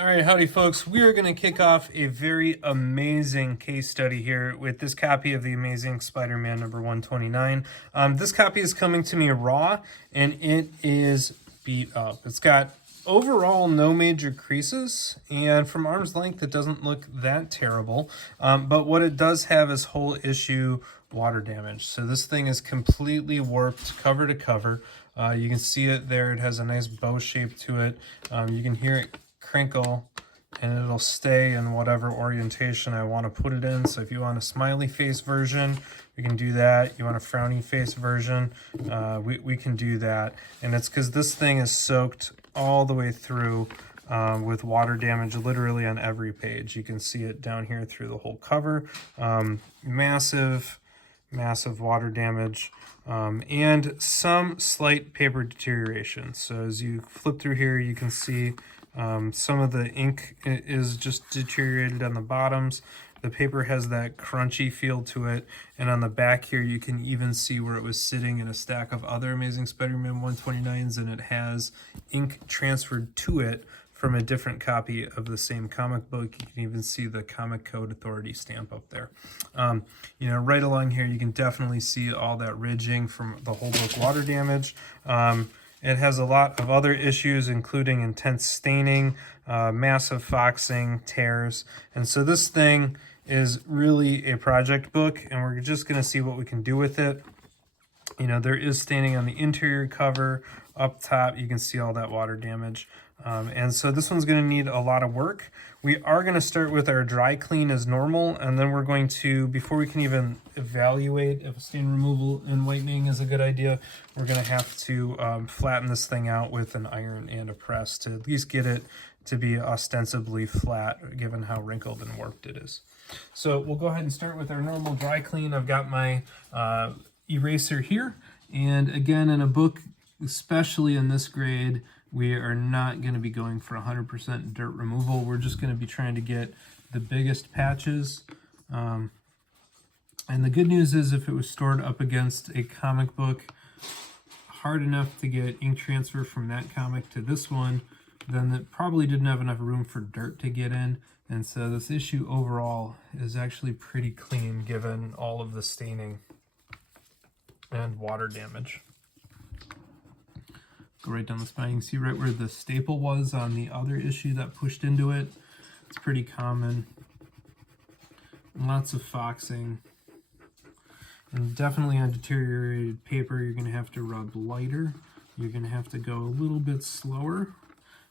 All right, howdy folks. We are going to kick off a very amazing case study here with this copy of The Amazing Spider-Man number 129. This copy is coming to me raw, and it is beat up. It's got overall no major creases, and from arm's length it doesn't look that terrible. But what it does have is whole issue water damage. So this thing is completely warped cover to cover. You can see it there. It has a nice bow shape to it. You can hear it crinkle, and it'll stay in whatever orientation I want to put it in. So if you want a smiley face version, we can do that. You want a frowny face version, we can do that. And it's because this thing is soaked all the way through with water damage literally on every page. You can see it down here through the whole cover. Massive water damage, and some slight paper deterioration. So as you flip through here, you can see some of the ink is just deteriorated on the bottoms. The paper has that crunchy feel to it, and on the back here you can even see where it was sitting in a stack of other Amazing Spider-Man 129s, and it has ink transferred to it from a different copy of the same comic book. You can even see the Comic Code Authority stamp up there. Right along here you can definitely see all that ridging from the whole book water damage. It has a lot of other issues, including intense staining, massive foxing, tears. And so this thing is really a project book, and we're just going to see what we can do with it. There is staining on the interior cover. Up top, you can see all that water damage. And so this one's going to need a lot of work. We are going to start with our dry clean as normal, and then we're going to, before we can even evaluate if stain removal and whitening is a good idea, we're going to have to flatten this thing out with an iron and a press to at least get it to be ostensibly flat, given how wrinkled and warped it is. So we'll go ahead and start with our normal dry clean. I've got my eraser here, and again, in a book, especially in this grade, we are not going to be going for 100% dirt removal. We're just going to be trying to get the biggest patches. And the good news is, if it was stored up against a comic book hard enough to get ink transfer from that comic to this one, then it probably didn't have enough room for dirt to get in. And so this issue overall is actually pretty clean given all of the staining and water damage. Go right down the spine. You can see right where the staple was on the other issue that pushed into it. It's pretty common. Lots of foxing. And definitely on deteriorated paper, you're going to have to rub lighter. You're going to have to go a little bit slower.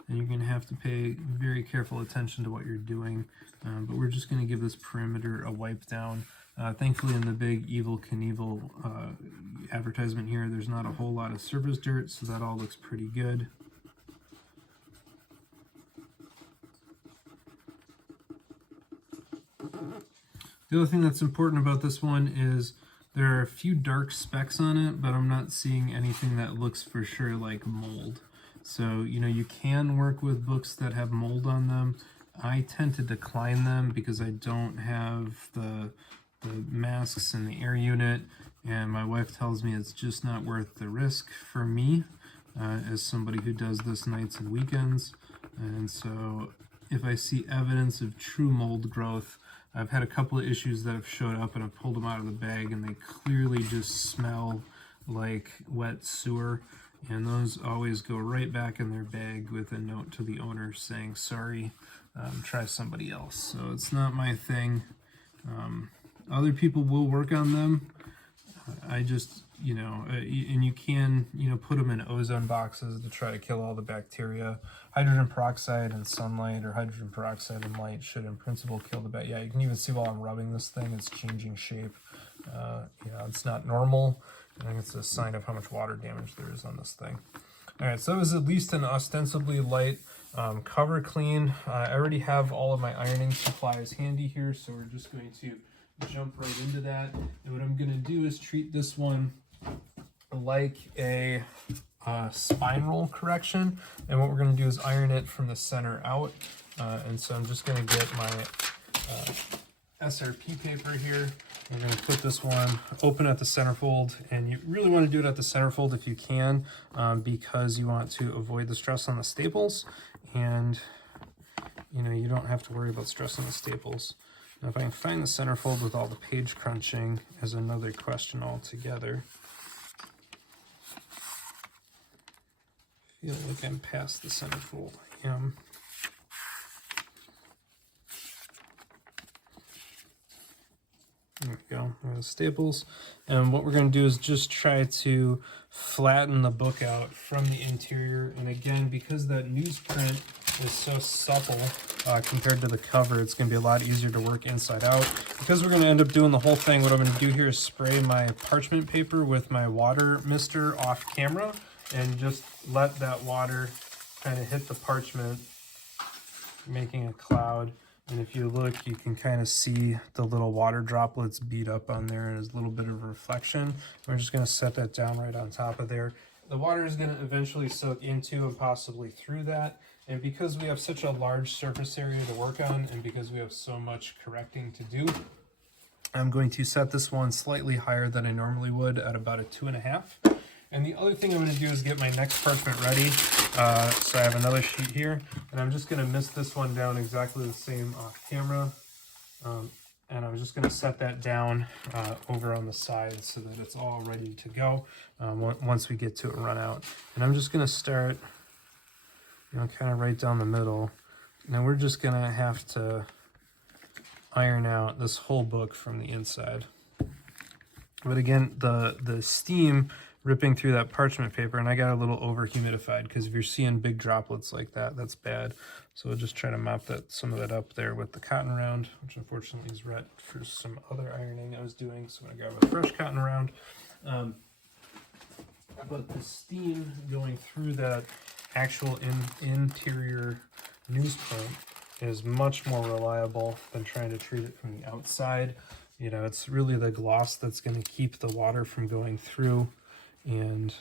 And you're going to have to pay very careful attention to what you're doing. But we're just going to give this perimeter a wipe down. Thankfully, in the big Evel Knievel advertisement here, there's not a whole lot of surface dirt, so that all looks pretty good. The other thing that's important about this one is there are a few dark specks on it, but I'm not seeing anything that looks for sure like mold. So, you can work with books that have mold on them. I tend to decline them because I don't have the masks and the air unit, and my wife tells me it's just not worth the risk for me as somebody who does this nights and weekends. And so if I see evidence of true mold growth, I've had a couple of issues that have showed up and I've pulled them out of the bag and they clearly just smell like wet sewer, and those always go right back in their bag with a note to the owner saying sorry, try somebody else. So it's not my thing. Other people will work on them. I just, and you can, put them in ozone boxes to try to kill all the bacteria. Hydrogen peroxide and sunlight, or hydrogen peroxide and light, should in principle kill the bacteria. Yeah, you can even see while I'm rubbing this thing, it's changing shape. It's not normal. I think it's a sign of how much water damage there is on this thing. All right, so it was at least an ostensibly light cover clean. I already have all of my ironing supplies handy here, so we're just going to jump right into that. And what I'm going to do is treat this one like a spine roll correction, and what we're going to do is iron it from the center out. And so I'm just going to get my SRP paper here. We're going to put this one open at the centerfold, and you really want to do it at the centerfold if you can, because you want to avoid the stress on the staples. And you know, you don't have to worry about stressing the staples. Now if I can find the centerfold with all the page crunching is another question altogether. I feel like I'm past the centerfold. I am. There we go, there are the staples. And what we're going to do is just try to flatten the book out from the interior. And again, because that newsprint is so supple compared to the cover, it's going to be a lot easier to work inside out. Because we're going to end up doing the whole thing, what I'm going to do here is spray my parchment paper with my water mister off camera and just let that water kind of hit the parchment, making a cloud. And if you look, you can kind of see the little water droplets beat up on there, and there's a little bit of reflection. We're just going to set that down right on top of there. The water is going to eventually soak into and possibly through that. And because we have such a large surface area to work on, and because we have so much correcting to do, I'm going to set this one slightly higher than I normally would at about a 2.5. And the other thing I'm going to do is get my next parchment ready. So I have another sheet here, and I'm just going to mist this one down exactly the same off camera. And I'm just going to set that down over on the side so that it's all ready to go once we get to a run out. And I'm just going to start, you know, kind of right down the middle. Now we're just going to have to iron out this whole book from the inside. But again, the steam ripping through that parchment paper, and I got a little over humidified, because if you're seeing big droplets like that, that's bad. So we'll just try to mop some of that up there with the cotton round, which unfortunately is red for some other ironing I was doing. So I'm gonna grab a fresh cotton round. But the steam going through that actual interior newsprint is much more reliable than trying to treat it from the outside. You know, it's really the gloss that's going to keep the water from going through. And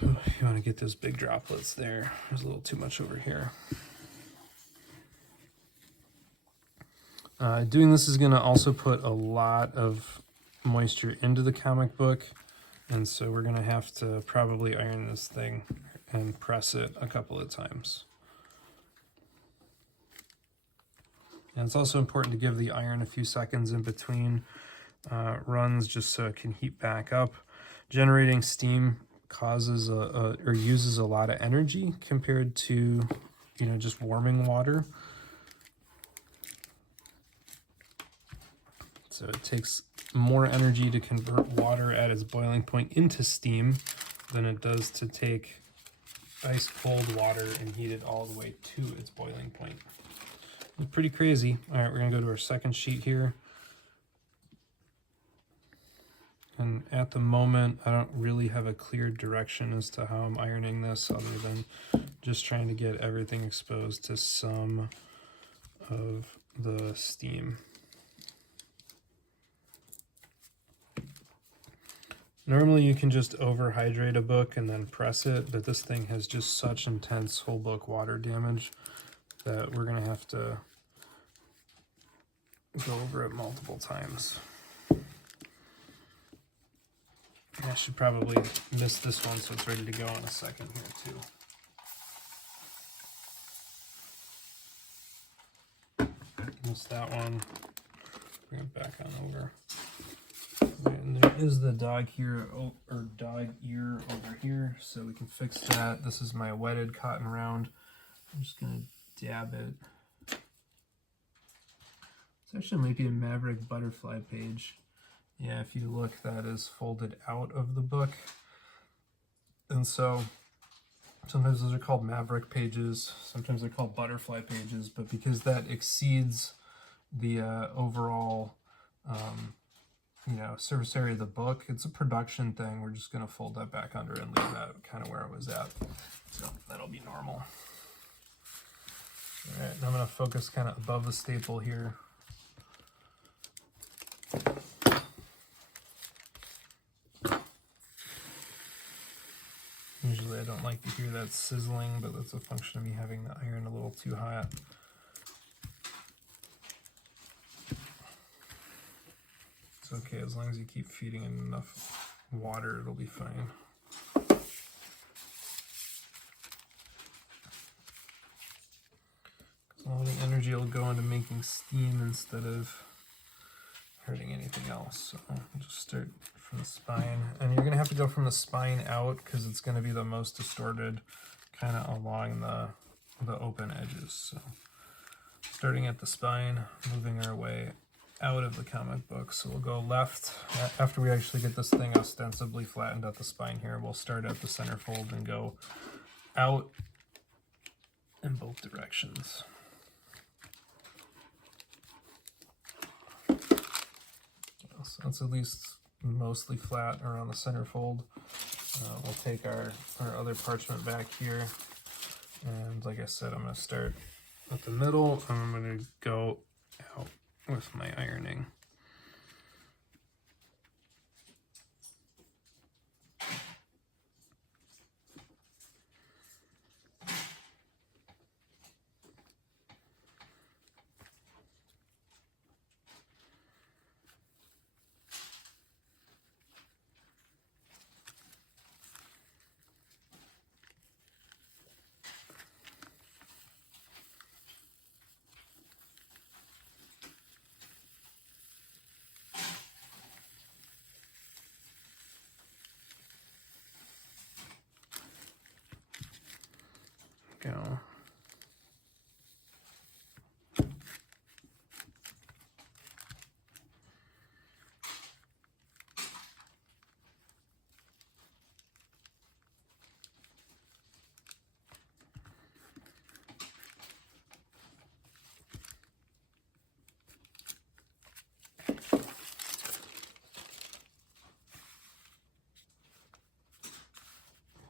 you want to get those big droplets there. There's a little too much over here. Doing this is going to also put a lot of moisture into the comic book, and so we're going to have to probably iron this thing and press it a couple of times. And it's also important to give the iron a few seconds in between runs just so it can heat back up. Generating steam causes or uses a lot of energy compared to, you know, just warming water. So it takes more energy to convert water at its boiling point into steam than it does to take ice cold water and heat it all the way to its boiling point. It's pretty crazy. All right, we're gonna go to our second sheet here. And at the moment, I don't really have a clear direction as to how I'm ironing this, other than just trying to get everything exposed to some of the steam. Normally you can just overhydrate a book and then press it, but this thing has just such intense whole book water damage that we're gonna have to go over it multiple times. I should probably miss this one so it's ready to go in a second here too. Miss that one. Bring it back on over. And there is the dog ear over here, so we can fix that. This is my wetted cotton round. I'm just gonna dab it. This actually might be a Maverick butterfly page. Yeah, if you look, that is folded out of the book. And so sometimes those are called Maverick pages, sometimes they're called butterfly pages, but because that exceeds the overall you know, surface area of the book, it's a production thing. We're just going to fold that back under and leave that kind of where it was at. So that'll be normal. All right, now I'm going to focus kind of above the staple here. Usually I don't like to hear that sizzling, but that's a function of me having the iron a little too hot. It's okay, as long as you keep feeding it enough water, it'll be fine. all the energy will go into making steam instead of hurting anything else. So we'll just start from the spine, and you're gonna have to go from the spine out because it's gonna be the most distorted kind of along the open edges. So starting at the spine, moving our way out of the comic book. So we'll go left after we actually get this thing ostensibly flattened at the spine here. We'll start at the centerfold and go out in both directions. So that's at least mostly flat around the centerfold. We'll take our other parchment back here, and like I said, I'm going to start at the middle and I'm going to go out with my ironing. Go.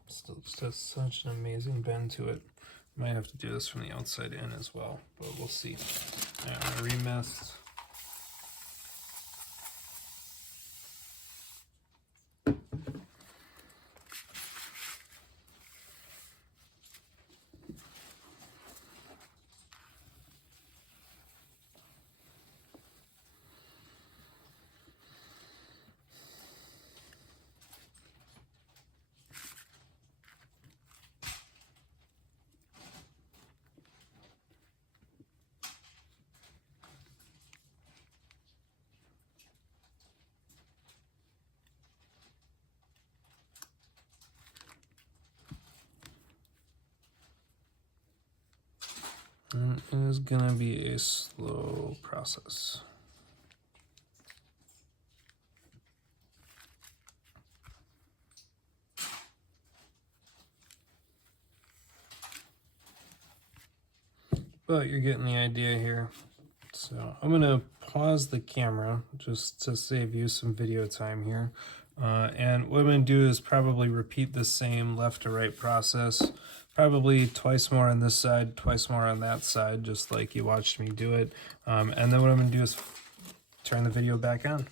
Still just has such an amazing bend to it. Might have to do this from the outside in as well, but we'll see. I'm gonna remest. And it is gonna be a slow process. But you're getting the idea here. So I'm gonna pause the camera just to save you some video time here. And what I'm gonna do is probably repeat the same left to right process. Probably twice more on this side, twice more on that side, just like you watched me do it. And then what I'm gonna do is turn the video back on.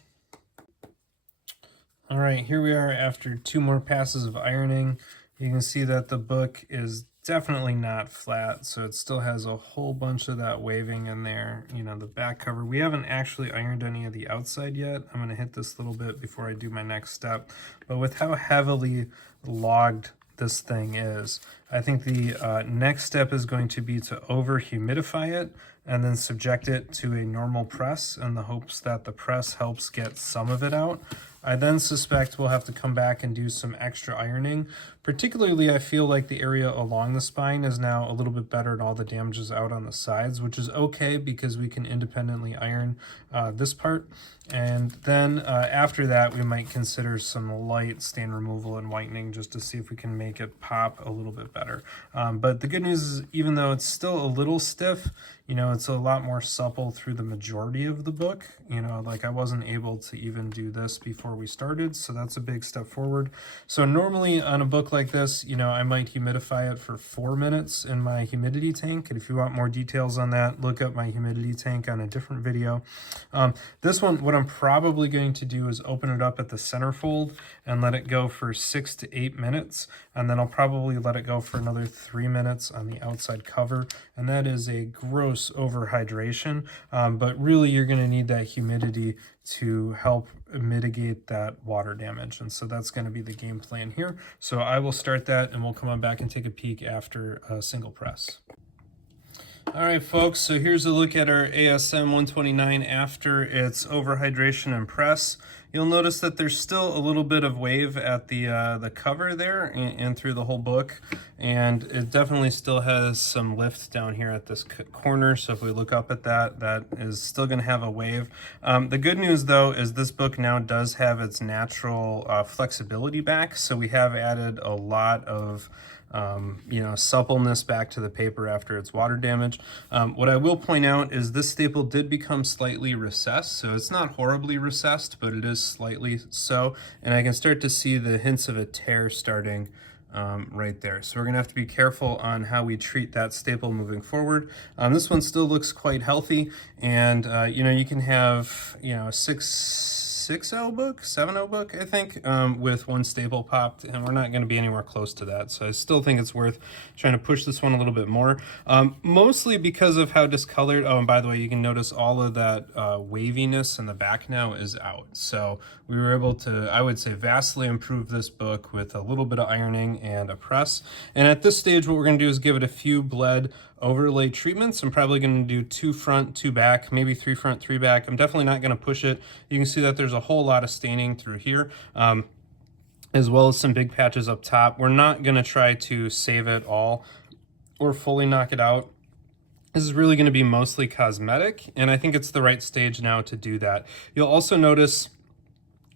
All right, here we are after 2 more passes of ironing. You can see that the book is definitely not flat, so it still has a whole bunch of that waving in there. You know, the back cover, we haven't actually ironed any of the outside yet. I'm gonna hit this little bit before I do my next step. But with how heavily logged this thing is, I think the next step is going to be to over humidify it and then subject it to a normal press in the hopes that the press helps get some of it out. I then suspect we'll have to come back and do some extra ironing. Particularly, I feel like the area along the spine is now a little bit better and all the damage is out on the sides, which is okay because we can independently iron this part. And then after that, we might consider some light stain removal and whitening just to see if we can make it pop a little bit better. But the good news is, even though it's still a little stiff, you know, it's a lot more supple through the majority of the book. You know, like I wasn't able to even do this before we started, so that's a big step forward. So normally on a book like this, you know, I might humidify it for 4 minutes in my humidity tank. And if you want more details on that, look up my humidity tank on a different video. This one, what I'm probably going to do is open it up at the centerfold and let it go for 6 to 8 minutes. And then I'll probably let it go for another 3 minutes on the outside cover. And that is a gross overhydration, but really you're going to need that humidity to help mitigate that water damage. And so that's going to be the game plan here. So I will start that and we'll come on back and take a peek after a single press. All right, folks, so here's a look at our ASM 129 after its overhydration and press. You'll notice that there's still a little bit of wave at the cover there and through the whole book, and it definitely still has some lift down here at this corner. So if we look up at that, that is still going to have a wave. The good news, though, is this book now does have its natural flexibility back, so we have added a lot of suppleness back to the paper after its water damage. What I will point out is this staple did become slightly recessed, so it's not horribly recessed, but it is slightly so, and I can start to see the hints of a tear starting right there. So we're gonna have to be careful on how we treat that staple moving forward. This one still looks quite healthy, and you can have 6.0 book, 7.0 book, I think, with one staple popped, and we're not going to be anywhere close to that. So I still think it's worth trying to push this one a little bit more, mostly because of how discolored. Oh, and by the way, you can notice all of that waviness in the back now is out. So we were able to, I would say, vastly improve this book with a little bit of ironing and a press. And at this stage, what we're going to do is give it a few bled overlay treatments. I'm probably going to do 2 front, 2 back, maybe 3 front, 3 back. I'm definitely not going to push it. You can see that there's a whole lot of staining through here, as well as some big patches up top. We're not going to try to save it all or fully knock it out. This is really going to be mostly cosmetic, and I think it's the right stage now to do that. You'll also notice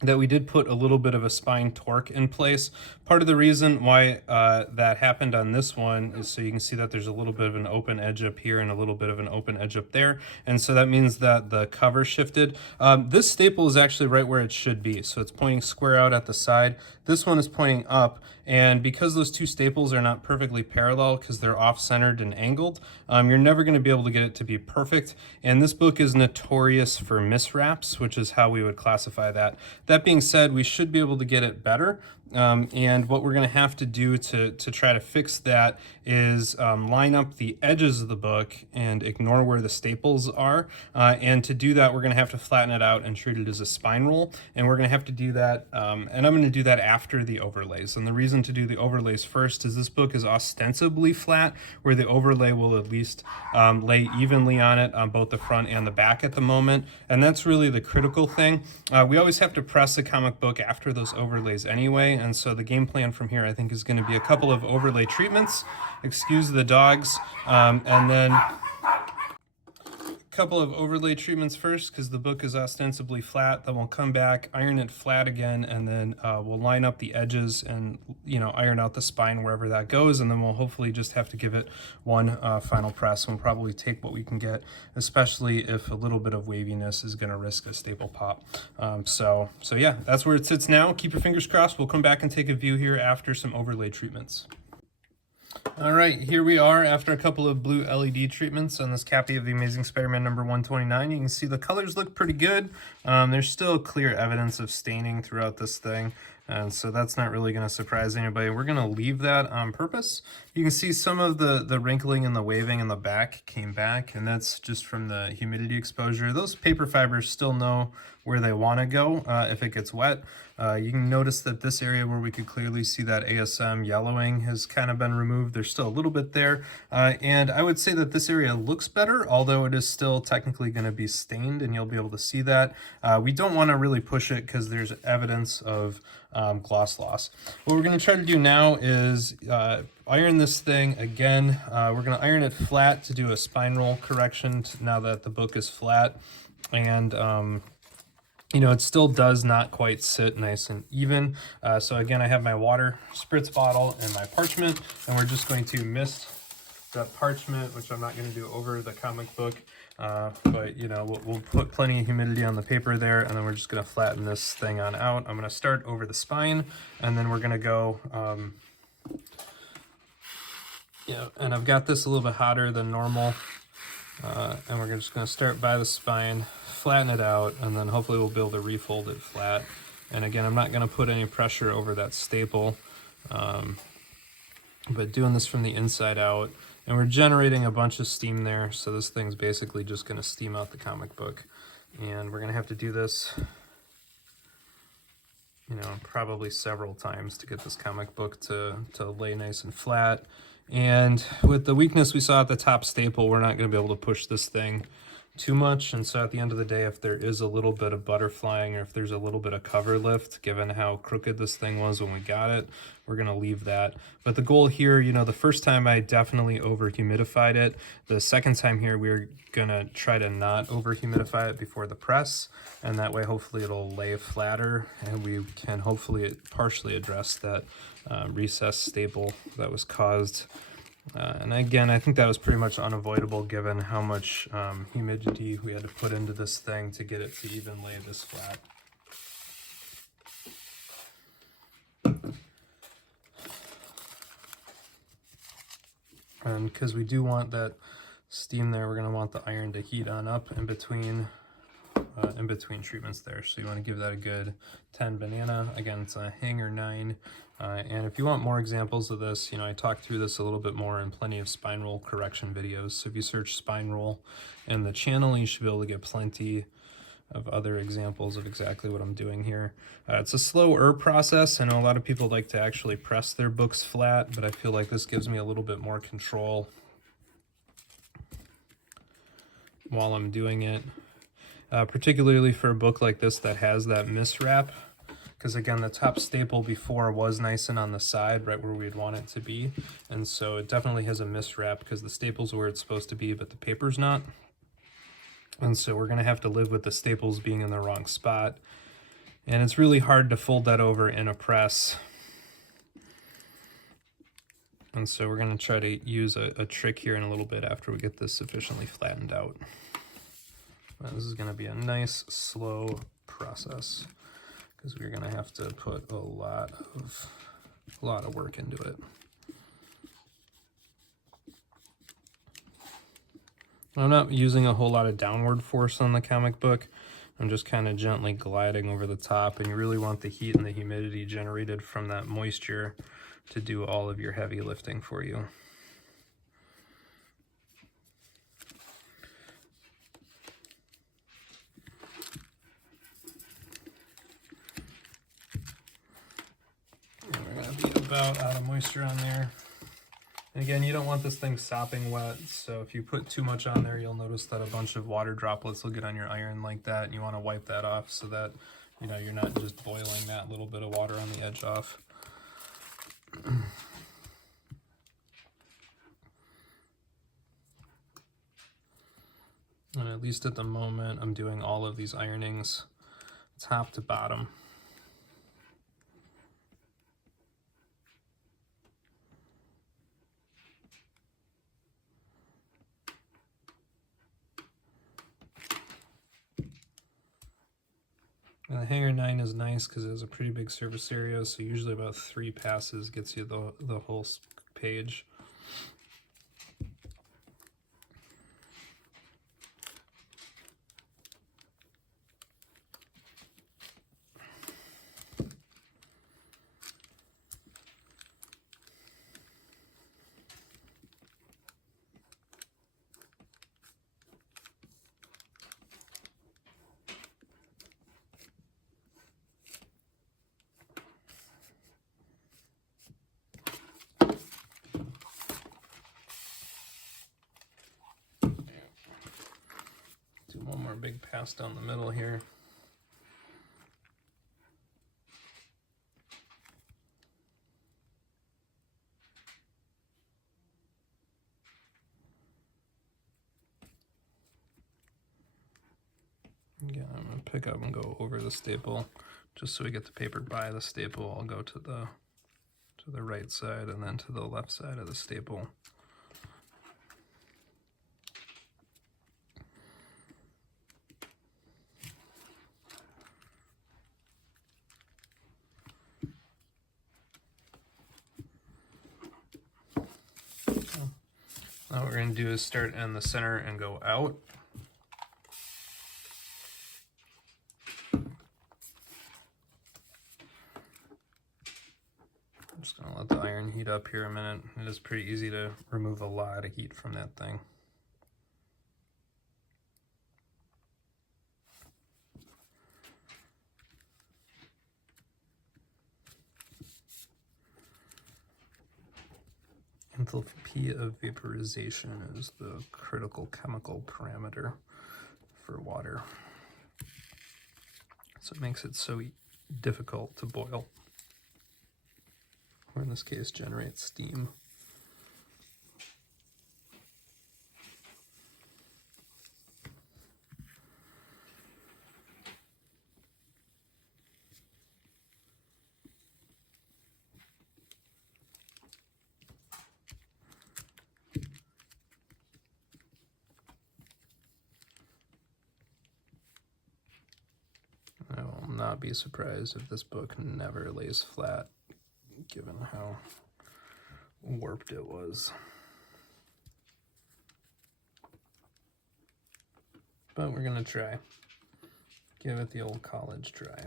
that we did put a little bit of a spine torque in place. Part of the reason why that happened on this one is so you can see that there's a little bit of an open edge up here and a little bit of an open edge up there. And so that means that the cover shifted. This staple is actually right where it should be. So it's pointing square out at the side. This one is pointing up. And because those two staples are not perfectly parallel because they're off-centered and angled, you're never going to be able to get it to be perfect. And this book is notorious for miswraps, which is how we would classify that. That being said, we should be able to get it better. And what we're going to have to do to try to fix that is line up the edges of the book and ignore where the staples are. And to do that, we're going to have to flatten it out and treat it as a spine roll. And we're going to have to do that, and I'm going to do that after the overlays. And the reason to do the overlays first is this book is ostensibly flat, where the overlay will at least lay evenly on it on both the front and the back at the moment. And that's really the critical thing. We always have to press a comic book after those overlays anyway. And so the game plan from here, I think, is going to be a couple of overlay treatments, excuse the dogs, and then couple of overlay treatments first because the book is ostensibly flat. Then we'll come back, iron it flat again, and then we'll line up the edges and iron out the spine wherever that goes, and then we'll hopefully just have to give it one final press. And we'll probably take what we can get, especially if a little bit of waviness is going to risk a staple pop. So yeah, that's where it sits now. Keep your fingers crossed. We'll come back and take a view here after some overlay treatments. All right, here we are after a couple of blue LED treatments on this copy of The Amazing Spider-Man number 129. You can see the colors look pretty good. There's still clear evidence of staining throughout this thing, and so that's not really going to surprise anybody. We're going to leave that on purpose. You can see some of the wrinkling and the waving in the back came back, and that's just from the humidity exposure. Those paper fibers still know where they want to go if it gets wet. You can notice that this area where we could clearly see that ASM yellowing has kind of been removed. There's still a little bit there. And I would say that this area looks better, although it is still technically going to be stained, and you'll be able to see that. We don't want to really push it because there's evidence of gloss loss. What we're going to try to do now is iron this thing again. We're going to iron it flat to do a spine roll correction now that the book is flat. And it still does not quite sit nice and even. So again, I have my water spritz bottle and my parchment, and we're just going to mist the parchment, which I'm not going to do over the comic book, but we'll put plenty of humidity on the paper there, and then we're just going to flatten this thing on out. I'm going to start over the spine, and then we're going to go, and I've got this a little bit hotter than normal, and we're just going to start by the spine, flatten it out, and then hopefully we'll be able to refold it flat. And again, I'm not going to put any pressure over that staple, but doing this from the inside out, and we're generating a bunch of steam there, so this thing's basically just going to steam out the comic book. And we're going to have to do this probably several times to get this comic book to lay nice and flat. And with the weakness we saw at the top staple, we're not going to be able to push this thing too much. And so at the end of the day, if there is a little bit of butterflying or if there's a little bit of cover lift, given how crooked this thing was when we got it, we're going to leave that. But the goal here, you know, the first time I definitely over humidified it. The second time here, we're going to try to not over humidify it before the press. And that way, hopefully it'll lay flatter and we can hopefully partially address that recessed staple that was caused. And again, I think that was pretty much unavoidable given how much humidity we had to put into this thing to get it to even lay this flat. And because we do want that steam there, we're going to want the iron to heat on up in between treatments there. So you want to give that a good 10 banana. Again, it's a hanger 9. And if you want more examples of this, you know, I talked through this a little bit more in plenty of spine roll correction videos. So if you search spine roll in the channel, you should be able to get plenty of other examples of exactly what I'm doing here. It's a slower process. I know a lot of people like to actually press their books flat, but I feel like this gives me a little bit more control while I'm doing it. Particularly for a book like this that has that miswrap, because again, the top staple before was nice and on the side, right where we'd want it to be, and so it definitely has a miswrap because the staple's where it's supposed to be, but the paper's not. And so we're going to have to live with the staples being in the wrong spot, and it's really hard to fold that over in a press. And so we're going to try to use a trick here in a little bit after we get this sufficiently flattened out. This is going to be a nice, slow process because we're going to have to put a lot of work into it. I'm not using a whole lot of downward force on the comic book. I'm just kind of gently gliding over the top, and you really want the heat and the humidity generated from that moisture to do all of your heavy lifting for you. About out of moisture on there. And again, you don't want this thing sopping wet, so if you put too much on there, you'll notice that a bunch of water droplets will get on your iron like that, and you want to wipe that off so that, you know, you're not just boiling that little bit of water on the edge off. And at least at the moment, I'm doing all of these ironings top to bottom. And the hanger 9 is nice because it has a pretty big surface area, so usually about 3 passes gets you the whole page. One more big pass down the middle here. Again, I'm going to pick up and go over the staple just so we get the paper by the staple. I'll go to the right side and then to the left side of the staple. Now what we're going to do is start in the center and go out. I'm just going to let the iron heat up here a minute. It is pretty easy to remove a lot of heat from that thing. Enthalpy of vaporization is the critical chemical parameter for water. So it makes it so difficult to boil, or in this case generate steam. I will not be surprised if this book never lays flat, given how warped it was. But we're gonna try. Give it the old college try.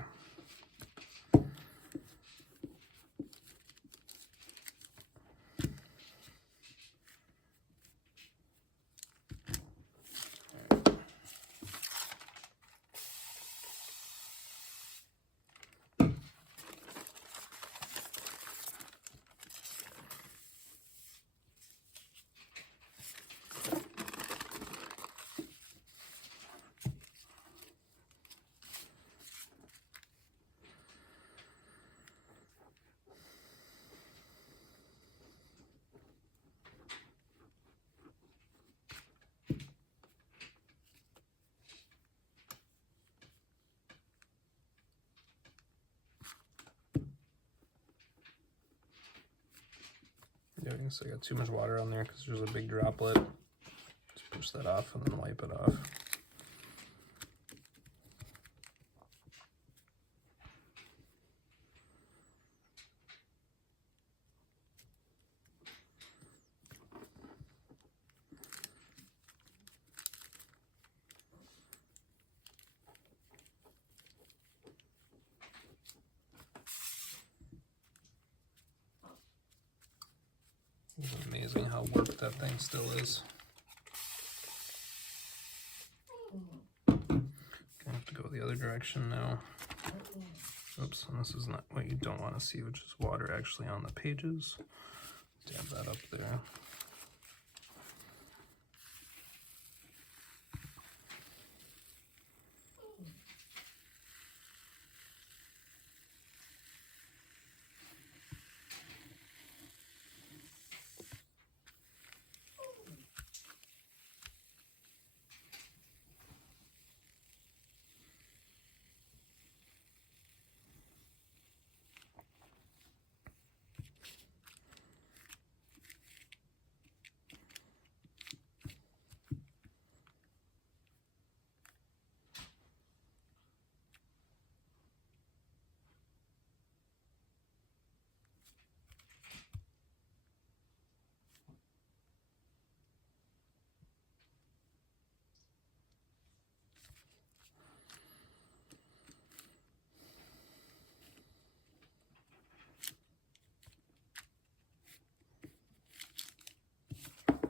Yeah, I guess I got too much water on there because there's a big droplet. Just push that off and then wipe it off. It's amazing how warped that thing still is. Gonna have to go the other direction now. Oops, and this is not what you don't want to see, which is water actually on the pages. Dab that up there.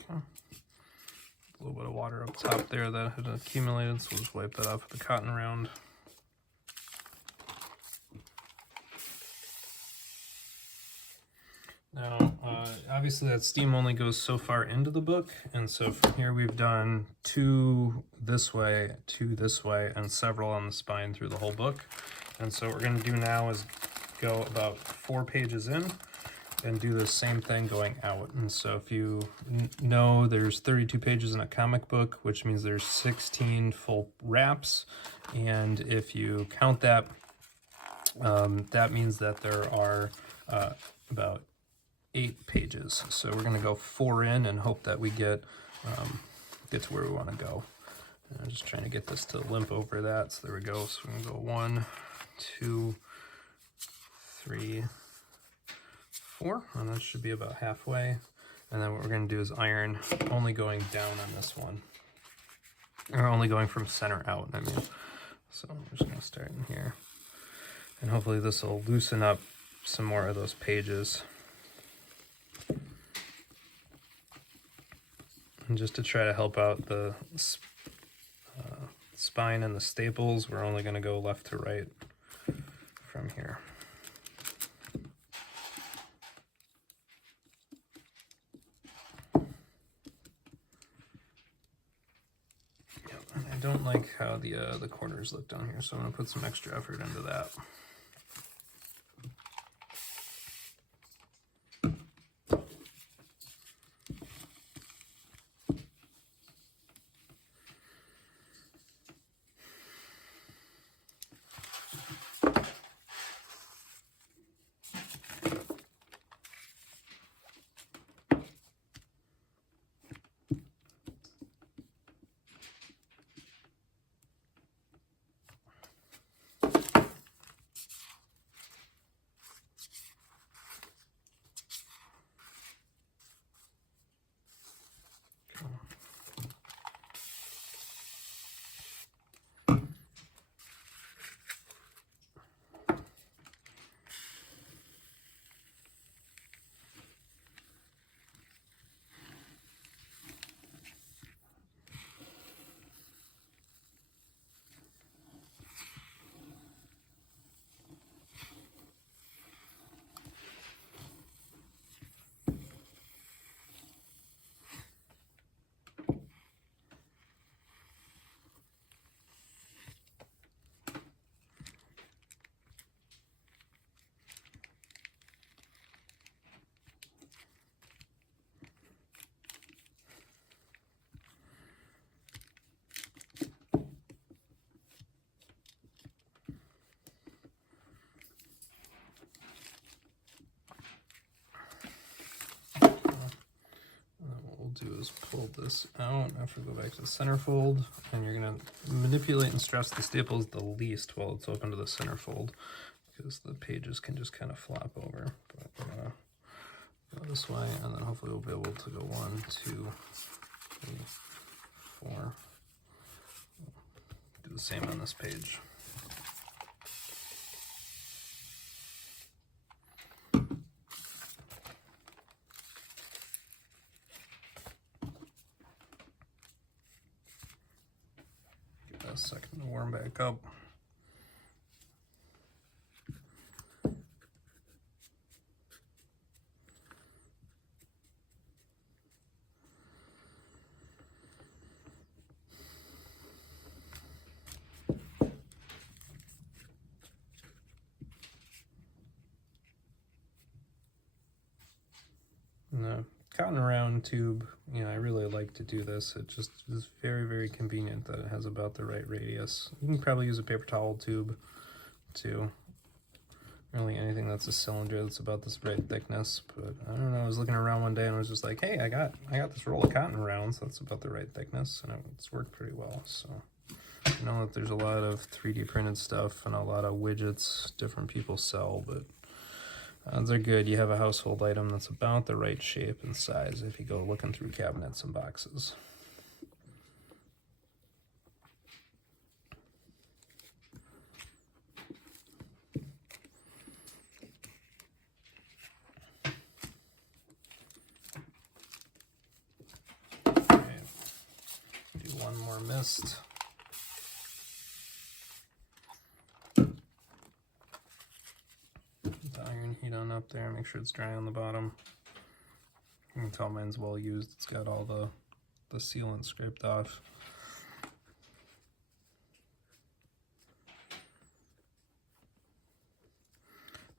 A little bit of water up top there that had accumulated, so we'll just wipe that off with the cotton round. Now, obviously that steam only goes so far into the book, and so from here we've done 2 this way, 2 this way, and several on the spine through the whole book. And so what we're going to do now is go about 4 pages in and do the same thing going out. And so if you know, there's 32 pages in a comic book, which means there's 16 full wraps. And if you count that, that means that there are about 8 pages. So we're going to go 4 in and hope that we get to where we want to go. And I'm just trying to get this to limp over that. So there we go. So we're going to go 1, 2, 3, 4, and that should be about halfway. And then what we're going to do is iron, only going down on this one, or only going from center out, I mean. So I'm just going to start in here, and hopefully this will loosen up some more of those pages. And just to try to help out the spine and the staples, we're only going to go left to right from here. I don't like how the corners look down here, so I'm going to put some extra effort into that. Do is pull this out after go back to the centerfold, and you're going to manipulate and stress the staples the least while it's open to the centerfold, because the pages can just kind of flop over. But we're going to go this way, and then hopefully we'll be able to go 1, 2, 3, 4. Do the same on this page. A second to warm back up. No. Cotton round tube, you know, I really like to do this. It just is very, very convenient that it has about the right radius. You can probably use a paper towel tube too. Really anything that's a cylinder that's about this right thickness. But I don't know, I was looking around one day and I was just like, hey, I got this roll of cotton rounds that's about the right thickness, and it's worked pretty well. So I know that there's a lot of 3D printed stuff and a lot of widgets different people sell, but they're good. You have a household item that's about the right shape and size if you go looking through cabinets and boxes. Okay. Do one more mist. Iron heat on up there, make sure it's dry on the bottom. You can tell mine's well used. It's got all the sealant scraped off.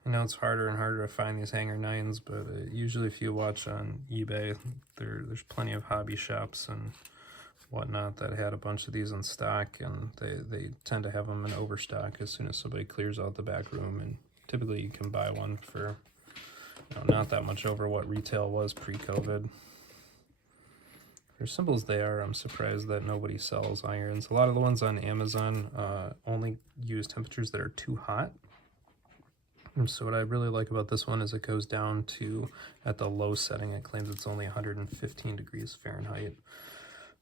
I know it's harder and harder to find these hanger 9s, but usually if you watch on eBay, there's plenty of hobby shops and whatnot that had a bunch of these in stock, and they tend to have them in overstock as soon as somebody clears out the back room, and typically you can buy one for, you know, not that much over what retail was pre-COVID. For as simple as they are, I'm surprised that nobody sells irons. A lot of the ones on Amazon only use temperatures that are too hot. And so what I really like about this one is it goes down to, at the low setting, it claims it's only 115 degrees Fahrenheit,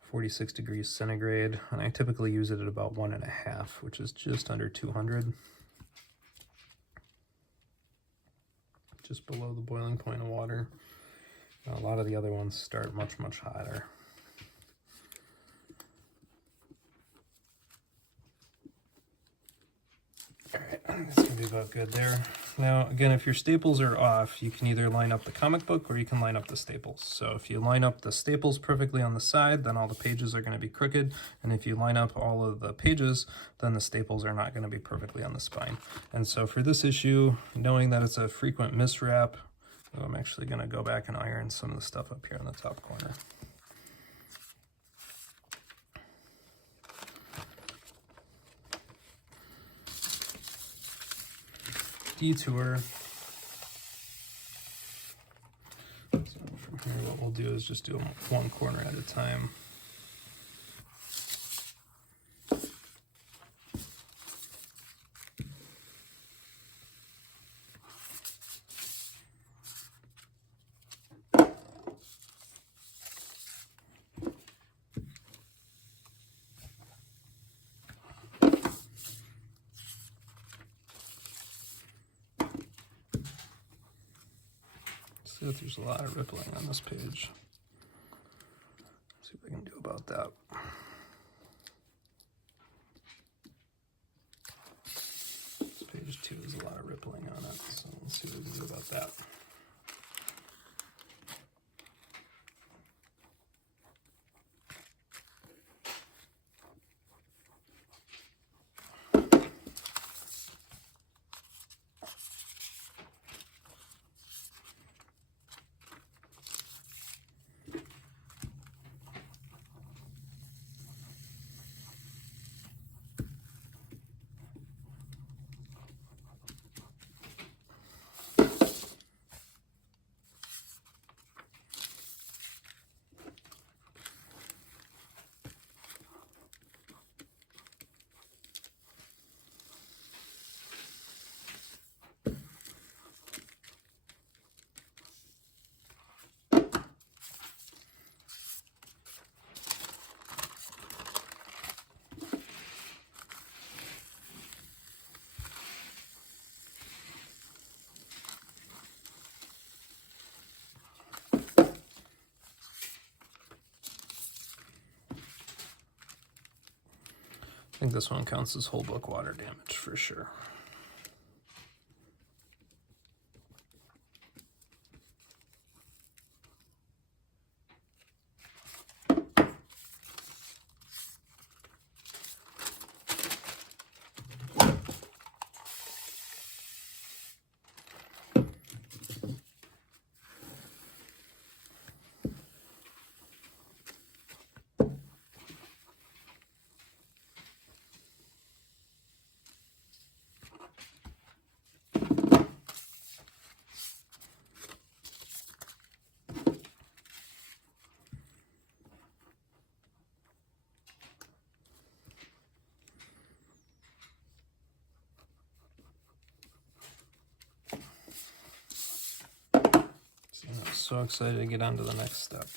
46 degrees centigrade, and I typically use it at about 1.5, which is just under 200. Just below the boiling point of water. A lot of the other ones start much, much hotter. All right, That's gonna be about good there. Now, again, if your staples are off, you can either line up the comic book or you can line up the staples. So if you line up the staples perfectly on the side, then all the pages are gonna be crooked. And if you line up all of the pages, then the staples are not gonna be perfectly on the spine. And so for this issue, knowing that it's a frequent miswrap, I'm actually gonna go back and iron some of the stuff up here on the top corner. Detour. So from here, what we'll do is just do them one corner at a time. See if there's a lot of rippling on this page. See what I can do about that. This page 2 is a lot of rippling on it, so let's see what we can do about that. I think this one counts as whole book water damage for sure. So excited to get on to the next step.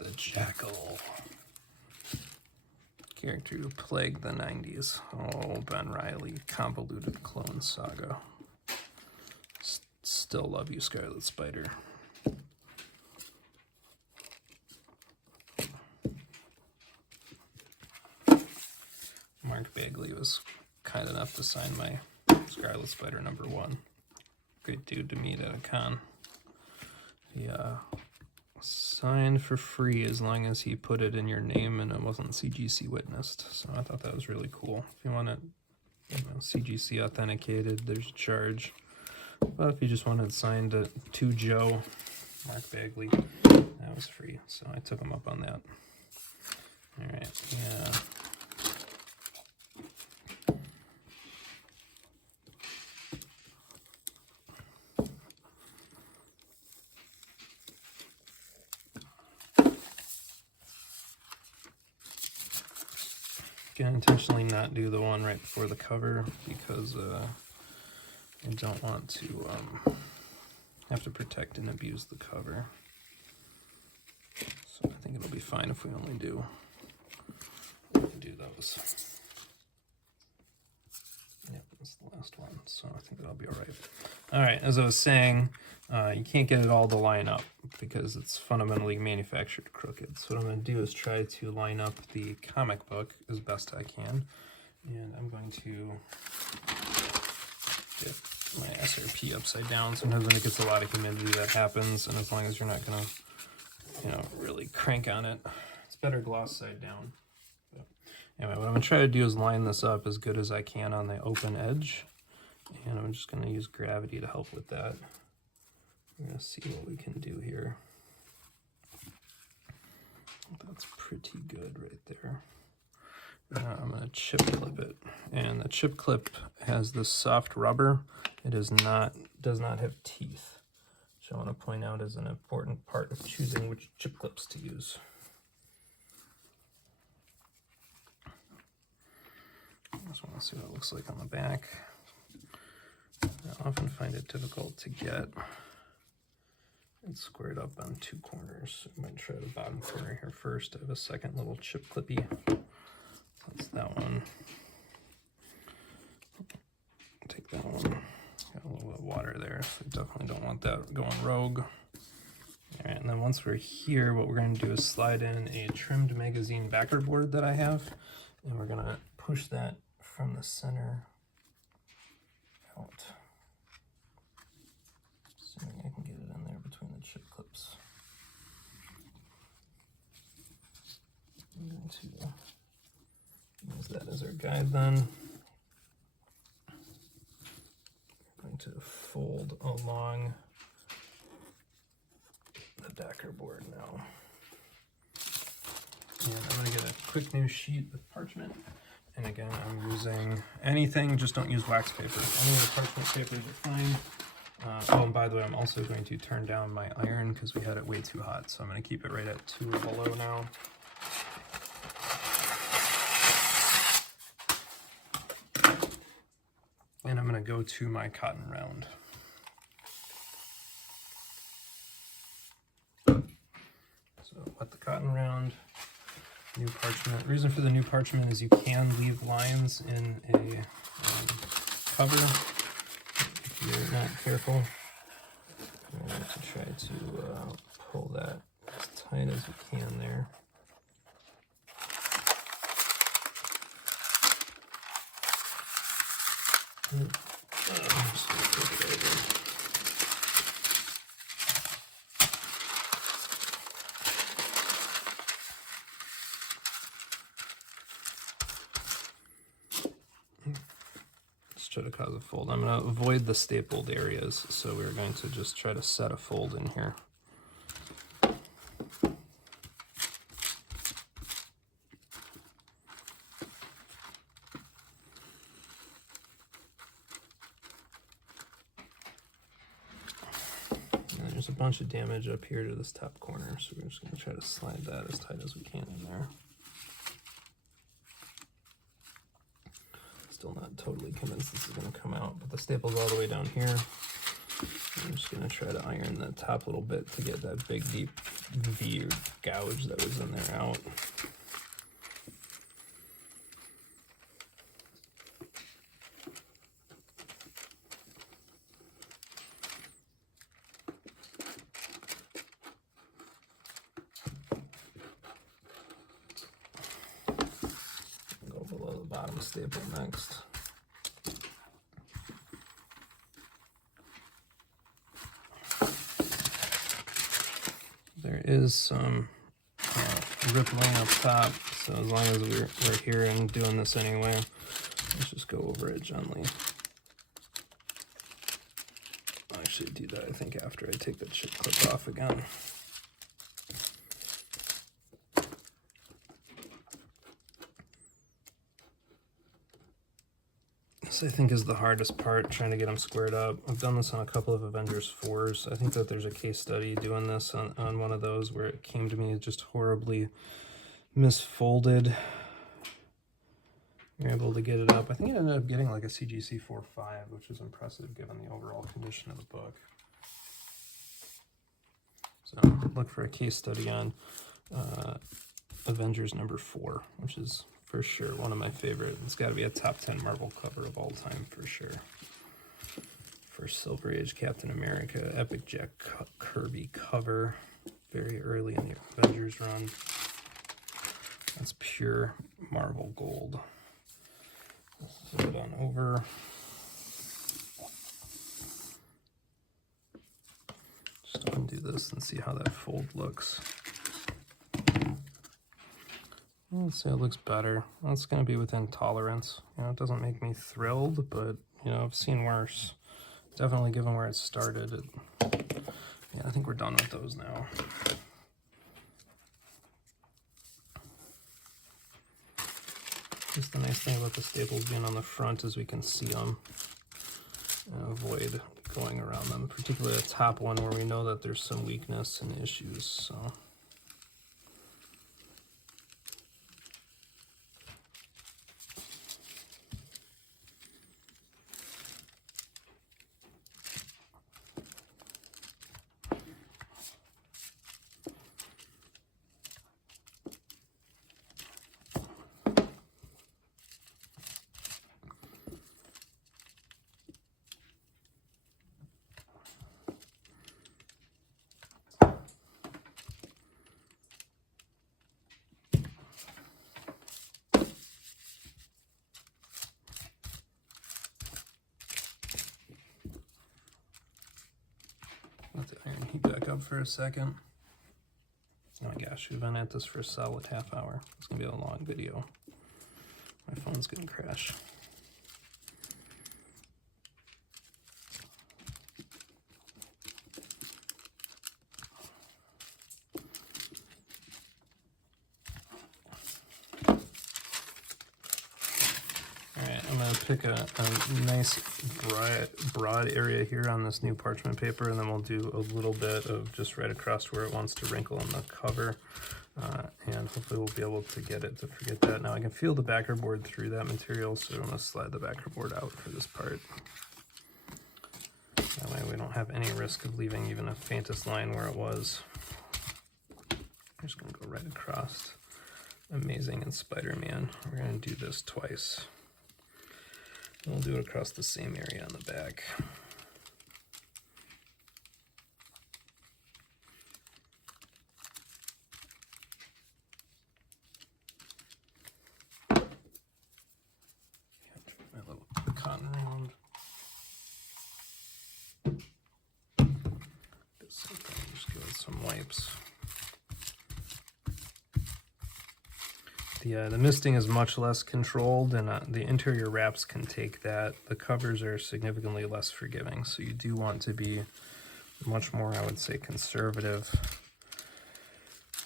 The Jackal. Character who plagued the 90s. Oh, Ben Reilly, convoluted clone saga. Still love you, Scarlet Spider. Mark Bagley was kind enough to sign my Scarlet Spider #1. Great dude to meet at a con. He signed for free as long as he put it in your name and it wasn't CGC witnessed. So I thought that was really cool. If you want it, CGC authenticated, there's a charge. But if you just wanted signed to Joe, Mark Bagley, that was free. So I took him up on that. All right, yeah. Gonna intentionally not do the one right before the cover because I don't want to have to protect and abuse the cover. So I think it'll be fine if we only do do those. Yep, that's the last one, so I think that'll be all right. All right, as I was saying, you can't get it all to line up because it's fundamentally manufactured crooked. So what I'm going to do is try to line up the comic book as best I can. And I'm going to get my SRP upside down. Sometimes when it gets a lot of humidity, that happens, and as long as you're not going to, you know, really crank on it, it's better gloss side down. But anyway, what I'm going to try to do is line this up as good as I can on the open edge, and I'm just going to use gravity to help with that. We're going to see what we can do here. That's pretty good right there. I'm going to chip clip it, and the chip clip has this soft rubber. It does not have teeth, which I want to point out is an important part of choosing which chip clips to use. I just want to see what it looks like on the back. I often find it difficult to get it squared up on two corners. I might try the bottom corner here first. I have a second little chip clippy. That's that one. Take that one. Got a little bit of water there, so definitely don't want that going rogue. All right, and then once we're here, what we're going to do is slide in a trimmed magazine backer board that I have, and we're going to push that from the center out. Assuming I can get it in there between the chip clips. I'm going to use that as our guide then. We're going to fold along the backer board now. And I'm going to get a quick new sheet of parchment. And again, I'm using anything, just don't use wax paper. Any of the parchment papers are fine. Oh, and by the way, I'm also going to turn down my iron because we had it way too hot. So I'm going to keep it right at 2 or below now. And I'm going to go to my cotton round. So wet the cotton round, new parchment. The reason for the new parchment is you can leave lines in a cover if you're not careful. I'm going to try to pull that as tight as you can there. Just try to cause a fold. I'm going to avoid the stapled areas, so we're going to just try to set a fold in here. There's a bunch of damage up here to this top corner, so we're just going to try to slide that as tight as we can in there. Still not totally convinced this is going to come out, but the staple's all the way down here. I'm just going to try to iron the top little bit to get that big deep V or gouge that was in there out. Bottom staple next. There is some rippling up top, so as long as we're here and doing this anyway, let's just go over it gently. I'll actually do that, I think, after I take the chip clip off again. This, I think, is the hardest part, trying to get them squared up. I've done this on a couple of Avengers 4s. I think that there's a case study doing this on one of those where it came to me just horribly misfolded. You're able to get it up. I think it ended up getting like a CGC 4.5, which is impressive given the overall condition of the book. So look for a case study on Avengers number 4, which is for sure. One of my favorite. It's got to be a top 10 Marvel cover of all time for sure. First Silver Age Captain America, Epic Jack Kirby cover, very early in the Avengers run. That's pure Marvel gold. Flip it on over. Just undo this and see how that fold looks. Let's say it looks better. That's going to be within tolerance. You know, it doesn't make me thrilled, but you know, I've seen worse. Definitely given where it started. Yeah, I think we're done with those now. Just the nice thing about the staples being on the front is we can see them and avoid going around them, particularly the top one where we know that there's some weakness and issues. So. Let the iron heat back up for a second. Oh my gosh, we've been at this for a solid half hour. It's gonna be a long video. My phone's gonna crash. I'm going to pick a nice broad area here on this new parchment paper, and then we'll do a little bit of just right across where it wants to wrinkle on the cover, and hopefully we'll be able to get it to forget that. Now I can feel the backer board through that material, so I'm going to slide the backer board out for this part. That way we don't have any risk of leaving even a faintest line where it was. I'm just going to go right across. Amazing and Spider-Man. We're going to do this twice. We'll do it across the same area on the back. My little cotton round. Just give it some wipes. The misting is much less controlled, and the interior wraps can take that. The covers are significantly less forgiving, so you do want to be much more, I would say, conservative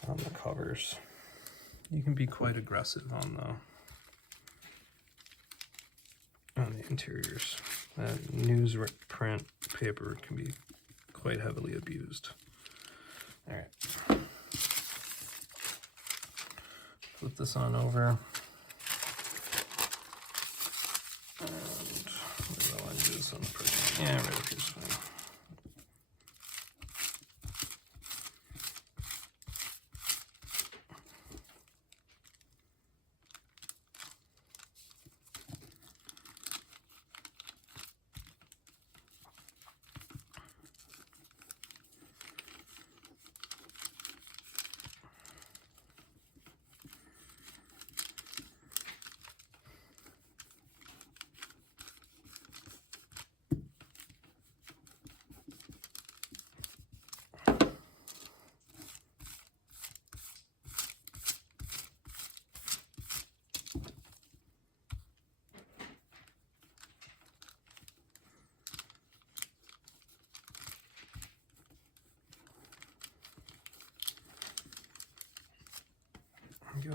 on the covers. You can be quite aggressive on the interiors. Newsprint paper can be quite heavily abused. All right. Flip this on over. And maybe I'll undo this on the person. Yeah, right up here's fine. Go.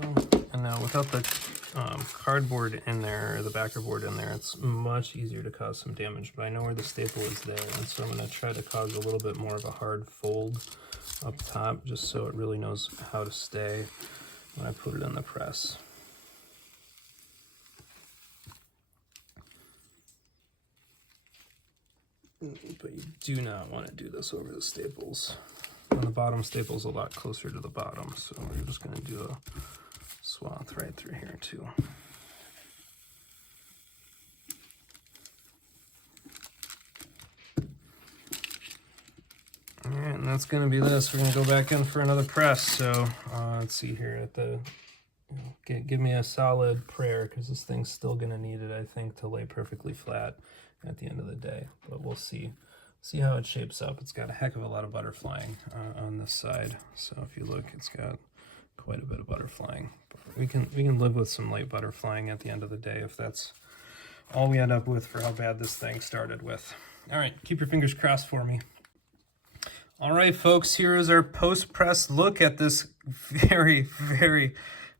And now without the cardboard in there, or the backer board in there, it's much easier to cause some damage, but I know where the staple is there, and so I'm going to try to cause a little bit more of a hard fold up top, just so it really knows how to stay when I put it in the press. But you do not want to do this over the staples. And the bottom staple's a lot closer to the bottom, so we're just going to do a swipe swath right through here too. All right, and that's going to be this. We're going to go back in for another press. So let's see here at the, give me a solid prayer, because this thing's still going to need it, I think, to lay perfectly flat at the end of the day. But we'll see how it shapes up. It's got a heck of a lot of butterflying on this side. So if you look, it's got quite a bit of butterflying. But we can live with some light butterflying at the end of the day if that's all we end up with for how bad this thing started with. All right, keep your fingers crossed for me. All right, folks, here is our post-press look at this very, very,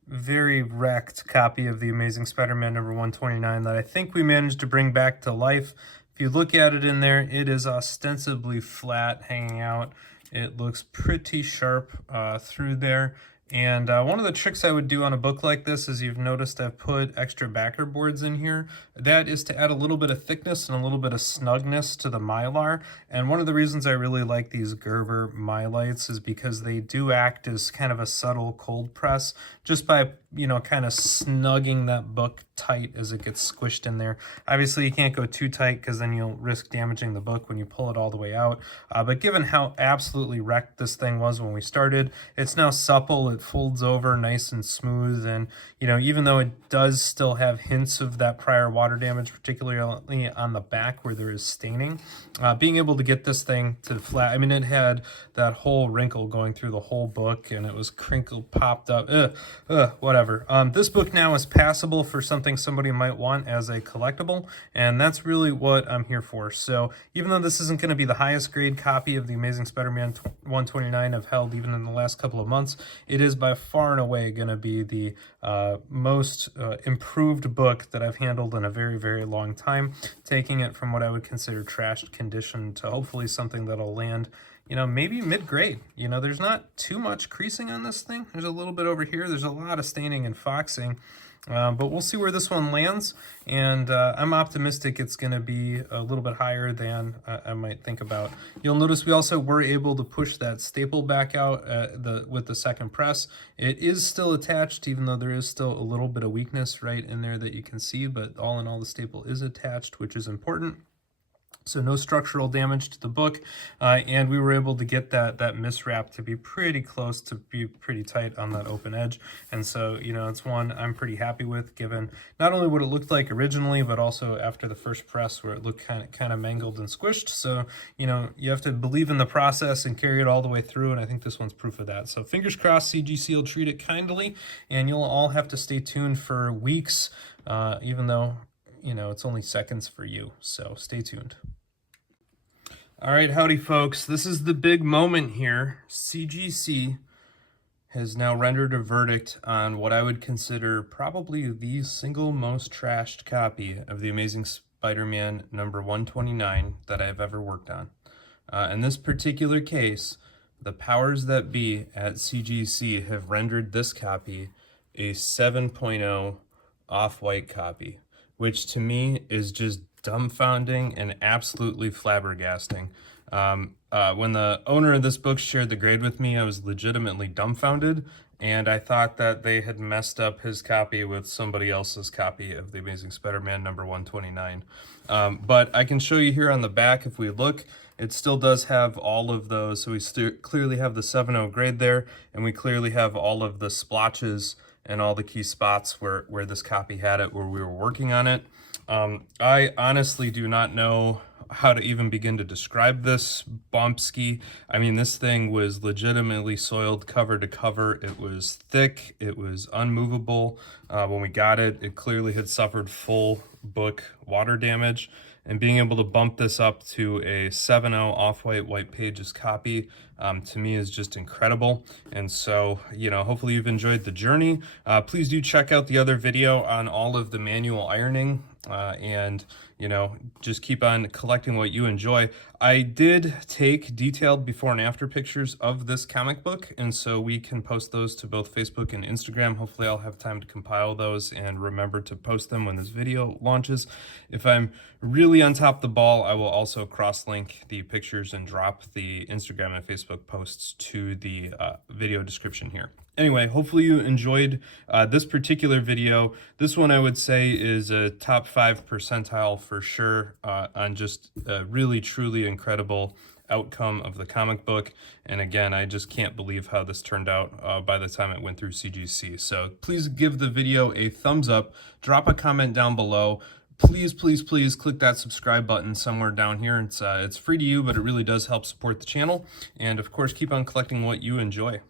very wrecked copy of The Amazing Spider-Man number 129 that I think we managed to bring back to life. If you look at it in there, it is ostensibly flat, hanging out. It looks pretty sharp through there. And one of the tricks I would do on a book like this is, you've noticed I've put extra backer boards in here. That is to add a little bit of thickness and a little bit of snugness to the Mylar. And one of the reasons I really like these Gerber Mylites is because they do act as kind of a subtle cold press, just by, you know, kind of snugging that book tight as it gets squished in there. Obviously, you can't go too tight because then you'll risk damaging the book when you pull it all the way out. But given how absolutely wrecked this thing was when we started, it's now supple. It folds over nice and smooth, and you know, even though it does still have hints of that prior water damage, particularly on the back where there is staining, being able to get this thing to flat, I mean, it had that whole wrinkle going through the whole book, and it was crinkled, popped up, whatever. This book now is passable for something somebody might want as a collectible, and that's really what I'm here for. So even though this isn't going to be the highest grade copy of The Amazing Spider-Man 129 I've held even in the last couple of months, it is by far and away going to be the most improved book that I've handled in a very, very long time, taking it from what I would consider trashed condition to hopefully something that'll land, you know, maybe mid-grade. You know, there's not too much creasing on this thing. There's a little bit over here. There's a lot of staining and foxing. But we'll see where this one lands, and I'm optimistic it's going to be a little bit higher than I might think about. You'll notice we also were able to push that staple back out with the second press. It is still attached, even though there is still a little bit of weakness right in there that you can see, but all in all, the staple is attached, which is important. So no structural damage to the book, and we were able to get that miswrap to be pretty close to be pretty tight on that open edge. And so, you know, it's one I'm pretty happy with, given not only what it looked like originally, but also after the first press where it looked kind of mangled and squished. So, you know, you have to believe in the process and carry it all the way through, and I think this one's proof of that. So fingers crossed CGC will treat it kindly, and you'll all have to stay tuned for weeks, even though, you know, it's only seconds for you. So stay tuned. All right, howdy folks. This is the big moment here. CGC has now rendered a verdict on what I would consider probably the single most trashed copy of The Amazing Spider-Man number 129 that I've ever worked on. In this particular case, the powers that be at CGC have rendered this copy a 7.0 off-white copy, which to me is just dumbfounding and absolutely flabbergasting. When the owner of this book shared the grade with me, I was legitimately dumbfounded, and I thought that they had messed up his copy with somebody else's copy of The Amazing Spider-Man number 129. But I can show you here on the back, if we look, it still does have all of those. So we clearly have the 7.0 grade there, and we clearly have all of the splotches and all the key spots where this copy had it, where we were working on it. I honestly do not know how to even begin to describe this bumpski. I mean, this thing was legitimately soiled cover to cover. It was thick. It was unmovable. When we got it, it clearly had suffered full book water damage. And being able to bump this up to a 7.0 off-white white pages copy, to me is just incredible. And so, you know, hopefully you've enjoyed the journey. Please do check out the other video on all of the manual ironing, and, you know, just keep on collecting what you enjoy. I did take detailed before and after pictures of this comic book, and so we can post those to both Facebook and Instagram. Hopefully I'll have time to compile those and remember to post them when this video launches. If I'm really on top of the ball, I will also cross-link the pictures and drop the Instagram and Facebook posts to the video description here. Anyway, hopefully you enjoyed this particular video. This one I would say is a top 5 percentile for sure on just a really, truly incredible outcome of the comic book. And again, I just can't believe how this turned out by the time it went through CGC. So please give the video a thumbs up, drop a comment down below. Please, please, please click that subscribe button somewhere down here. It's free to you, but it really does help support the channel. And of course, keep on collecting what you enjoy.